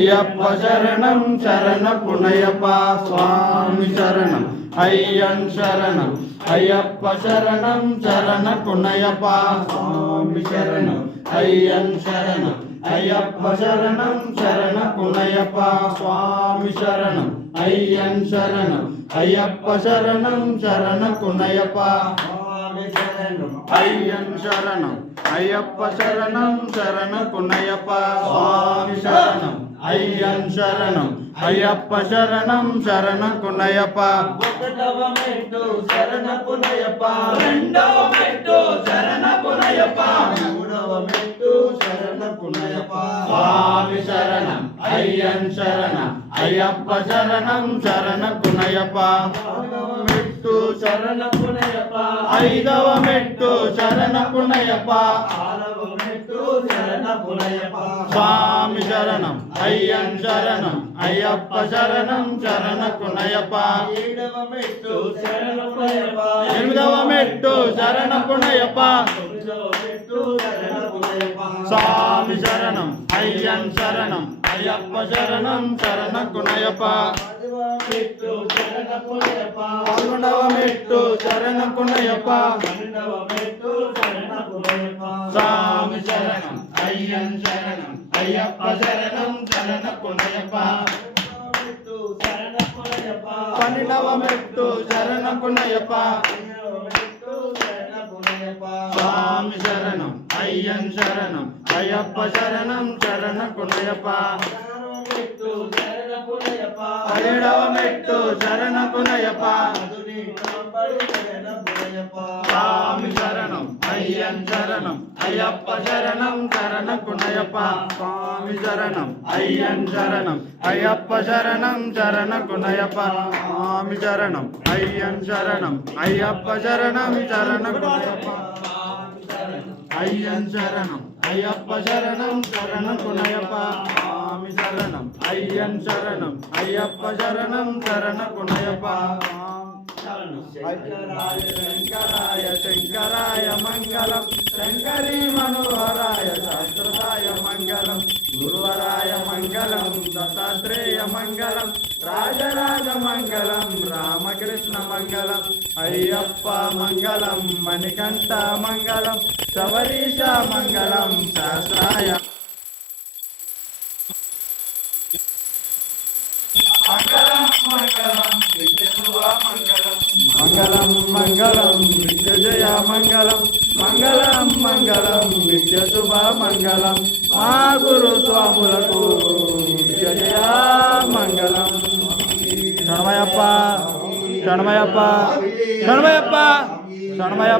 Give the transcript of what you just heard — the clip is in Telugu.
అయ్యప్ప శరణం శరణ పునయప్ప స్వామి శరణం అయ్యన్ శరణం అయ్యప్ప శరణం శరణ పునయప్ప స్వామి శరణం అయ్యన్ శరణం అయ్యప్ప శరణం శరణ పునయప్ప స్వామి శరణం అయ్యన్ శరణం అయ్యప్ప శరణం శరణ పునయప్ప స్వామి శరణం అయ్యన్ శరణం అయ్యప్ప శరణం శరణ పునయప్ప స్వామి శరణం అయ్యన్ శరణం అయ్యప్ప శరణం శరణ పునయప్ప ఒకటవ మెట్టు శరణ పునయప్ప రెండవ మెట్టు శరణ పునయప్ప మూడవ మెట్టు శరణ పునయప్ప స్వామి శరణం అయ్యన్ శరణం అయ్యప్ప శరణం శరణ పునయప్ప నాలుగవ మెట్టు శరణ పునయప్ప ఐదవ మెట్టు శరణ పునయప్ప ఆరవ మెట్టు శరణ పునయప్ప స్వామి శరణం అయ్యన్ శరణం అయ్యప్ప శరణం శరణ పునయప్ప ఏడవ మెట్టు శరణ పునయప్ప ఎనిమిదవ మెట్టు శరణ పునయప్ప తొమ్మిదవ మెట్టు శరణ పునయప్ప స్వామి శరణం అయ్యన్ శరణం అయ్యప్ప శరణం శరణ పునయప్ప పదవ మెట్టు శరణ పునయప్ప పదకొండవ మెట్టు శరణ పునయప్ప పన్నెండవ మెట్టు శరణ పునయప్ప స్వామి శరణం అయ్యన్ శరణం అయ్యప్ప శరణం శరణ పునయప్ప పన్నెండవ మెట్టు శరణ పునయప్ప స్వామి శరణం అయ్యన్ శరణం అయ్యప్ప శరణం శరణ పునయప్ప పదిహేడవ మెట్టు శరణ పునయప్ప స్వామి శరణం అయ్యన్ శరణం అయ్యప్ప శరణం శరణ పునయప్ప స్వామి శరణం అయ్యన్ శరణం అయ్యప్ప శరణం శరణ పునయప్ప స్వామి శరణం అయ్యన్ శరణం అయ్యప్ప శరణం శరణ పునయప్ప అయ్యన్ శరణం అయ్యప్ప శరణం శరణ పునయప్ప స్వామి శరణం అయ్యన్ శరణం అయ్యప్ప శరణం శరణ పునయప్ప శంకరాయ శంకరాయ శంకరాయ మంగళం శంకరీ మనోహరాయ శాస్త్రదాయ మంగళం గురువరాయ మంగళం దత్తాత్రేయ మంగళం రాజరాజ మంగళం రామకృష్ణ మంగళం అయ్యప్ప మంగళం మణికంఠ మంగళం శబరీష మంగళం శాస్త్రాయ మంగళం మంగళం విష్ణువ మంగళం మంగళం మంగళం విజయ మంగళం మంగళం మంగళం నిత్య శుభ మంగళం మా గురు స్వాములకు జయ మంగళం శరణమయ్యప్ప శరణమయ్యప్ప శరణమయ్యప్ప శరణమయ్యప్ప